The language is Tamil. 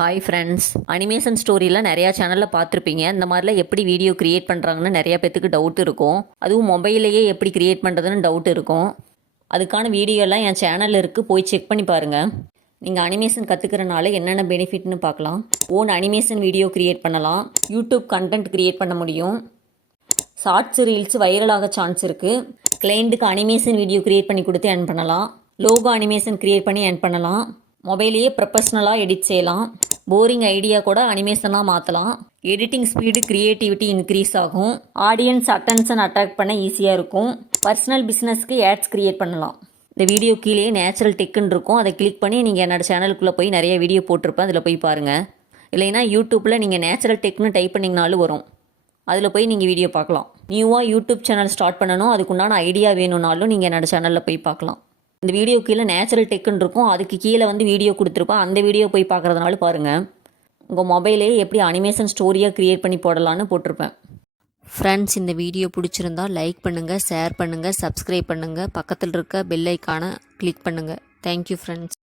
ஹாய் ஃப்ரெண்ட்ஸ், அனிமேஷன் ஸ்டோரியில் நிறையா சேனலில் பார்த்துருப்பீங்க. இந்த மாதிரிலாம் எப்படி வீடியோ க்ரியேட் பண்ணுறாங்கன்னு நிறையா பேத்துக்கு டவுட் இருக்கும். அதுவும் மொபைல்லையே எப்படி க்ரியேட் பண்ணுறதுன்னு டவுட் இருக்கும். அதுக்கான வீடியோலாம் என் சேனலில் இருக்குது, போய் செக் பண்ணி பாருங்கள். நீங்கள் அனிமேஷன் கற்றுக்கிறனால என்னென்ன பெனிஃபிட்னு பார்க்கலாம். ஓன் அனிமேஷன் வீடியோ க்ரியேட் பண்ணலாம், யூடியூப் கண்டென்ட் க்ரியேட் பண்ண முடியும், ஷார்ட்ஸ் ரீல்ஸ் வைரலாக சான்ஸ் இருக்குது, கிளைண்ட்டுக்கு அனிமேஷன் வீடியோ க்ரியேட் பண்ணி கொடுத்து ஏர்ன் பண்ணலாம், லோகோ அனிமேஷன் க்ரியேட் பண்ணி ஏர்ன் பண்ணலாம், மொபைலையே ப்ரொஃபஷ்னலாக எடிட் செய்யலாம், போரிங் ஐடியா கூட அனிமேஷனாக மாற்றலாம், எடிட்டிங் ஸ்பீடு க்ரியேட்டிவிட்டி இன்க்ரீஸ் ஆகும், ஆடியன்ஸ் அட்டென்ஷன் அட்ராக்ட் பண்ண ஈஸியாக இருக்கும், பர்சனல் பிஸ்னஸ்க்கு ஆட்ஸ் க்ரியேட் பண்ணலாம். இந்த வீடியோ கீழே நேச்சுரல் டெக்குன்னு இருக்கும், அதை கிளிக் பண்ணி நீங்கள் என்னோடய சேனலுக்குள்ளே போய் நிறைய வீடியோ போட்டிருப்பேன், அதில் போய் பாருங்கள். இல்லைன்னா யூடியூப்பில் நீங்கள் நேச்சுரல் டெக்னு டைப் பண்ணிங்கனாலும் வரும், அதில் போய் நீங்கள் வீடியோ பார்க்கலாம். நியூவாக யூடியூப் சேனல் ஸ்டார்ட் பண்ணணும், அதுக்குண்டான ஐடியா வேணும்னாலும் நீங்கள் என்னோடய சேனலில் போய் பார்க்கலாம். இந்த வீடியோ கீழே நேச்சுரல் டெக்குன்னு இருக்கும், அதுக்கு கீழே வந்து வீடியோ கொடுத்துருப்பேன், அந்த வீடியோ போய் பார்க்குறதுனால பாருங்கள். உங்கள் மொபைலே எப்படி அனிமேஷன் ஸ்டோரியாக க்ரியேட் பண்ணி போடலான்னு போட்டிருப்பேன். ஃப்ரெண்ட்ஸ், இந்த வீடியோ பிடிச்சிருந்தா லைக் பண்ணுங்கள், ஷேர் பண்ணுங்கள், சப்ஸ்கிரைப் பண்ணுங்கள், பக்கத்தில் இருக்க பெல் ஐக்கானை கிளிக் பண்ணுங்கள். Thank you friends.